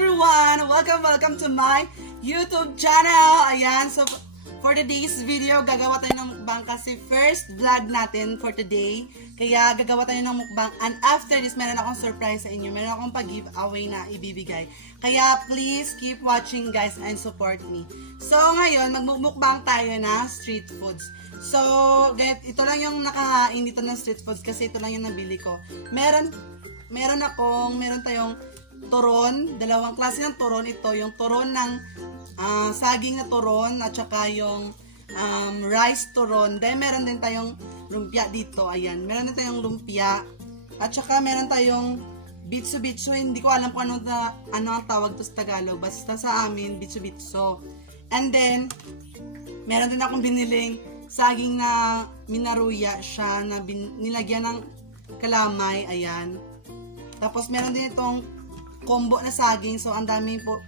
everyone! Welcome to my YouTube channel! Ayan, so for today's video, gagawa tayo ng mukbang kasi first vlog natin for today. Kaya gagawa tayo ng mukbang and after this, meron akong surprise sa inyo. Meron akong pag-giveaway na ibibigay. Kaya please keep watching guys and support me. So ngayon, magmumukbang tayo na street foods. So, ito lang yung nakahain dito ng street foods kasi ito lang yung nabili ko. Meron tayong turon, dalawang klase ng turon. Ito, yung turon ng saging na turon at saka yung rice turon. Then, meron din tayong lumpia dito. Ayan, meron din tayong lumpia. At saka meron tayong bitso-bitso. Hindi ko alam kung ano ang tawag to sa Tagalog. Basta sa amin, bitso-bitso. And then, meron din akong biniling saging na minaruya siya na nilagyan ng kalamay. Ayan. Tapos, meron din itong combo na saging. So, ang dami po.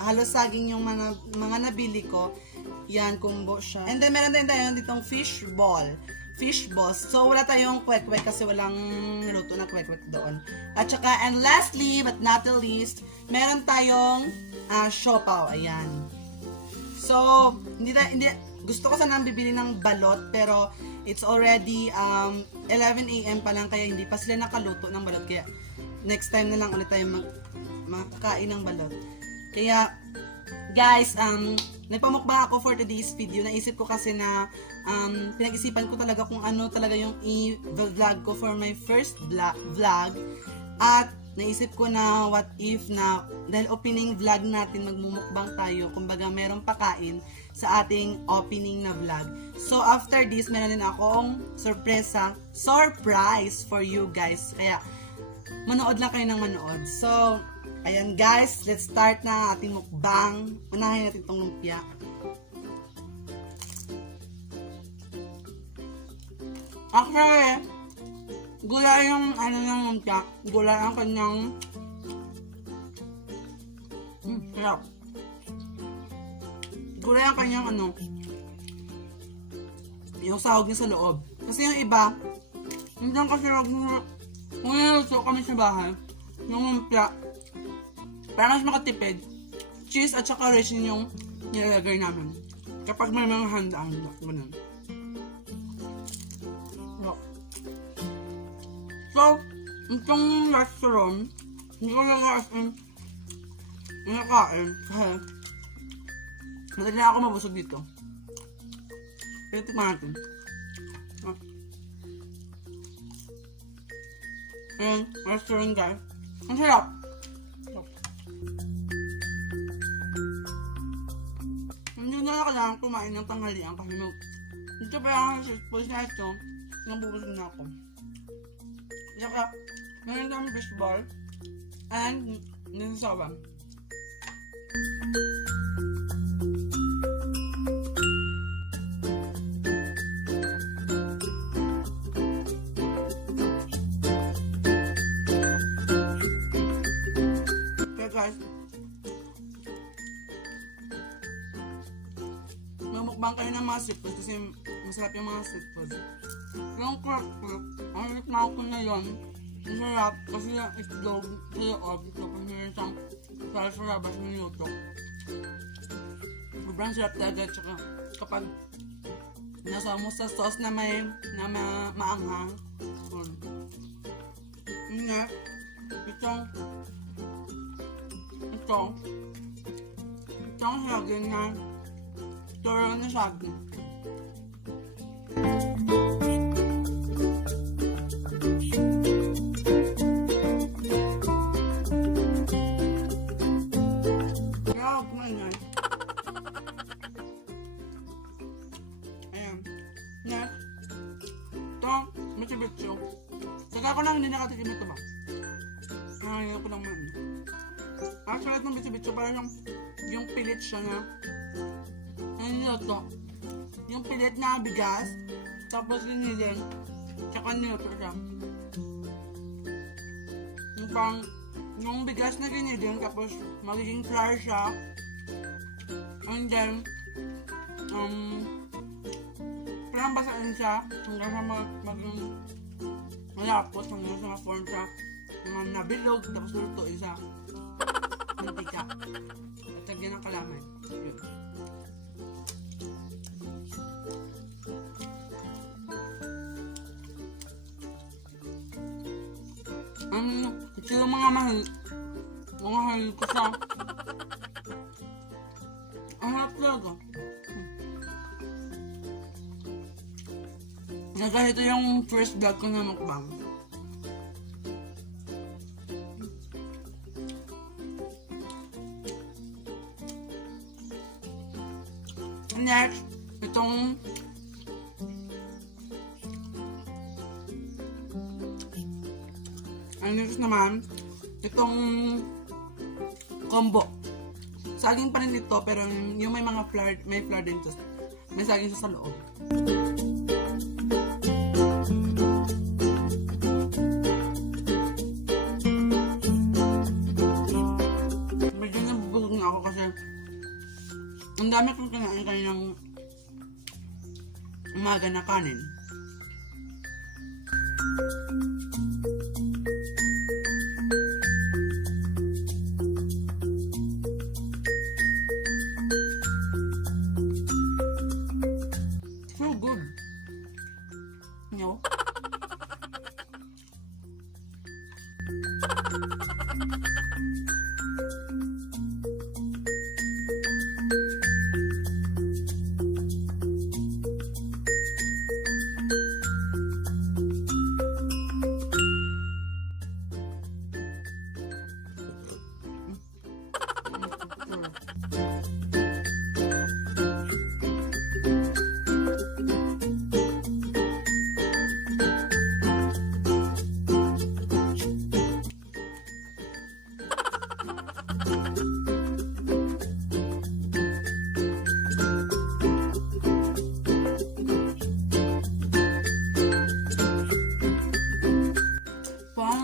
Halos saging yung mga nabili ko. Yan, combo siya. And then, meron din tayo ditong fish ball. Fish balls. So, wala tayong kwek-kwek kasi walang luto na kwek-kwek doon. At saka, and lastly, but not the least, meron tayong siopaw. Ayan. So, gusto ko sanang bibili ng balot, pero it's already 11 AM pa lang, kaya hindi pa sila nakaluto ng balot. Kaya, next time na lang ulit tayo makakain ng balot. Kaya, guys, nagpamukbang ako for today's video. Naisip ko kasi na pinag-isipan ko talaga kung ano talaga yung i-vlog ko for my first vlog. At naisip ko na what if na dahil opening vlog natin, magmumukbang tayo. Kumbaga, merong pakain sa ating opening na vlog. So, after this, meron din akong surprise for you guys. Kaya, manood lang kayo ng manood. So, ayan guys, let's start na ating mukbang. Unahin natin itong lumpia. Actually, gulay yung ng lumpia. Gulay ang kanyang sarap. Gulay ang kanyang yung sahog niya sa loob. Kasi yung iba, hindi lang kasi kung niluto kami sa bahay, yung lumpia, parang mas makatipid, cheese at saka resin yung nilalagay namin. Kapag may mga handaan, ganun. So, itong restaurant, hindi ko nakain kasi matagal na ako mabusog dito. Pero tikman natin. Ayan, restaurant guys. Ang sarap! Hindi na kailangan kumain ng tanghalian kasi dito pa lang sa spoils na ito, nabubusog na ako. Saka, meron kami fish ball and nisasawan. Guys, mamukbang kayo ng mga street foods kasi masarap yung mga street foods. Yung crock-crock, ang nitmaw ko na yun, masarap kasi yung itlog sa loob, ito kung meron siyang sa labas ng luto. Sobrang sarap talaga, tsaka kapag nasa mo sa sauce na maanghang, itong saging na turon na saging. Sarap mo yan. Ayan. Next. Itong matibitso. Saka ko lang hindi nakatikim ito ba? Ayaw ko lang man. Actually, itong bitso-bitso, parang yung pilit siya na niluto. Yung pilit na bigas, tapos linilin, tsaka niluto siya. Yung bigas na linilin, tapos magiging flour siya. And then, parang basain siya, hanggang sa maging malapot, hanggang sa ma-form siya. Nabilog, tapos luto isa. mantika. At lagyan ng kalaman. Yun. Ito yung mga mahal ko sa ang harap talaga. Ito yung first vlog ko na mukbang. Next, itong next naman, itong combo. Saging pa rin ito, pero yung may mga flour, may flour din to. May saging sa loob. Medyo nabubulog na ako kasi ang dami kong kinain kaninang umaga na kanin. So good. No?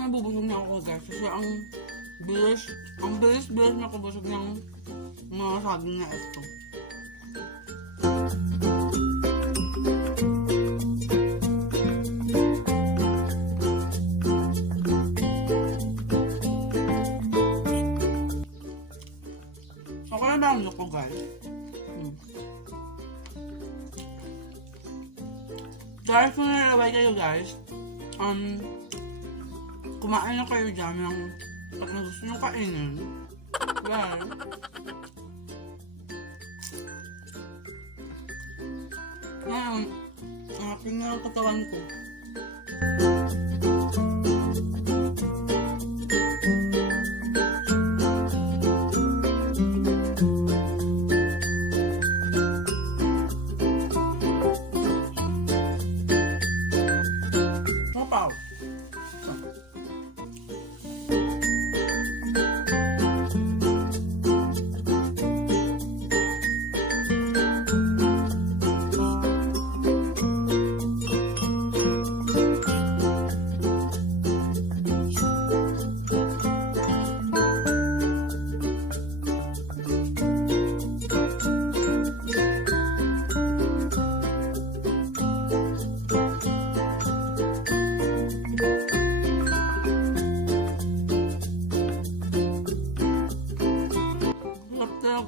Nabubusog na ako guys kasi ang bilis nakabusog ng mga saging na ito. Ako na ba ang ko guys? Dahil kung nalaway kayo guys, kumain na kayo dyan ng pag gusto nyo kainin. Well, ngayon, happy na ang katawan ko. Wow!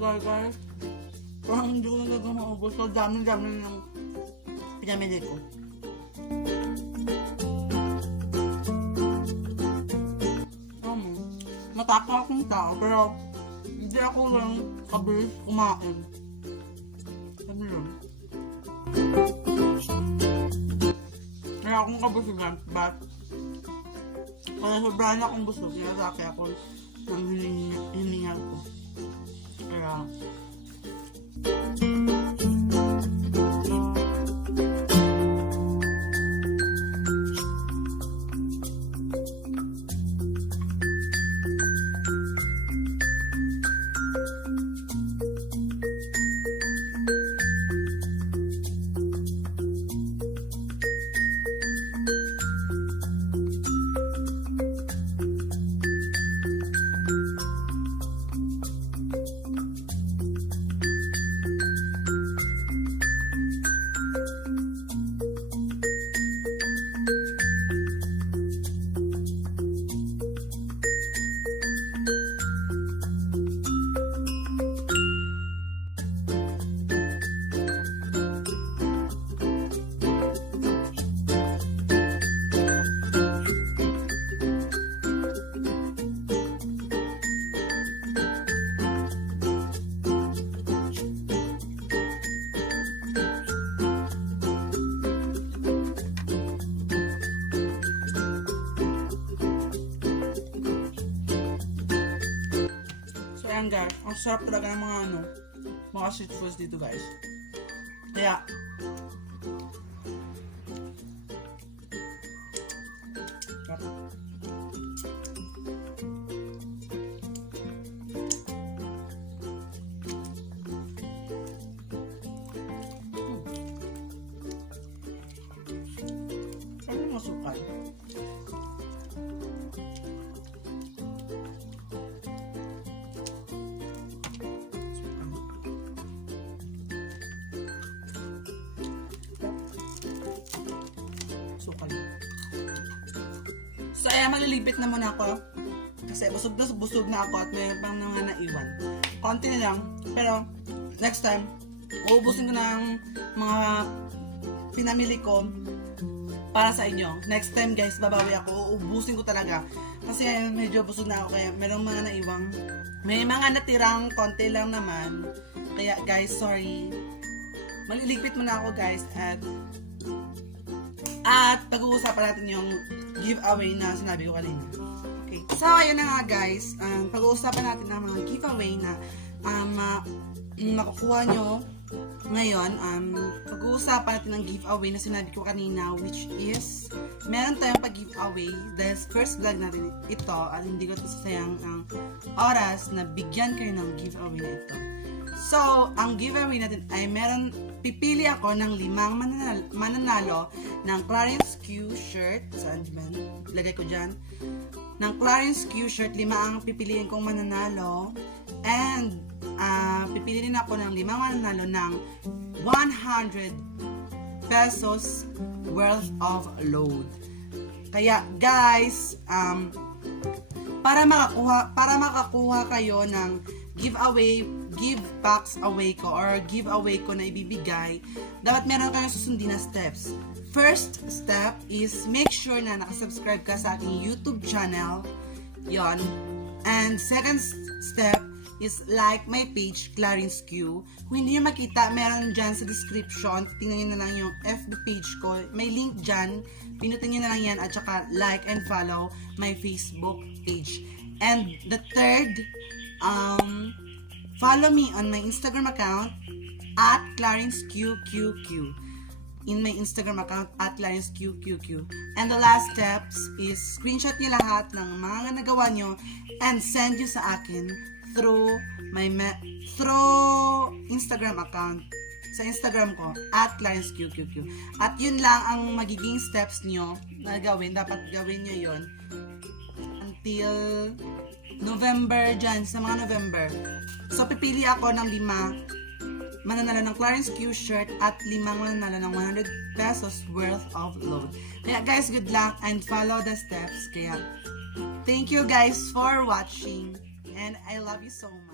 Guys, parang hindi ko nagagawa maubos. So, dami-dami ng pinamili ko. Matapa akong tao, pero hindi ako lang kabilis kumain. Sabi yun. Kaya akong kabusugan, but kaya sobrang akong busog, sinasaki ako ng hiningal ko. Kaya guys, ang sarap talaga ng mga street foods dito guys. Kaya, masukal. Sukal. So, ayan, malilibit na muna ako. Kasi busog na ako at may pang mga naiwan. Konti na lang. Pero, next time, uubusin ko na ang mga pinamili ko para sa inyo. Next time guys, babawi ako. Uubusin ko talaga. Kasi medyo busog na ako. Kaya merong mga naiwang. May mga natirang konti lang naman. Kaya guys, sorry. Maliligpit muna ako guys. At pag-uusapan natin yung giveaway na sinabi ko kanina. Okay. So, ayun na nga guys. Pag-uusapan natin ng mga giveaway na makukuha nyo ngayon. Pag-uusapan natin ng giveaway na sinabi ko kanina, which is meron tayong pag-giveaway dahil first vlog natin ito at hindi ko sasayang ang oras na bigyan kayo ng giveaway na ito. So, ang giveaway natin ay pipili ako ng 5 mananalo ng Clarence Q shirt. Saan ba? Lagay ko dyan. Ng Clarence Q shirt, 5 ang pipiliin kong mananalo. And, pipili din ako ng 5 mananalo ng 100 pesos worth of load. Kaya, guys, para makakuha kayo ng give packs away ko or giveaway ko na ibibigay, dapat meron kayong susundin na steps. First step is make sure na nakasubscribe ka sa aking YouTube channel. Yon. And second step is like my page, Clarence Q. Kung hindi nyo makita, meron dyan sa description. Tingnan nyo na lang yung FB page ko. May link dyan. Pinutin nyo na lang yan at saka like and follow my Facebook page. And the third, follow me on my Instagram account at ClarenceQQQ. In my Instagram account at ClarenceQQQ. And the last steps is screenshot nyo lahat ng mga nagawa nyo and send nyo sa akin through Instagram account. Sa Instagram ko at ClarenceQQQ. At yun lang ang magiging steps nyo na gawin. Dapat gawin nyo yun until November dyan, sa mga November. So, pipili ako ng 5 mananalo ng Clarence Q shirt at 5 mananalo ng 100 pesos worth of load. Kaya guys, good luck and follow the steps. Kaya, thank you guys for watching and I love you so much.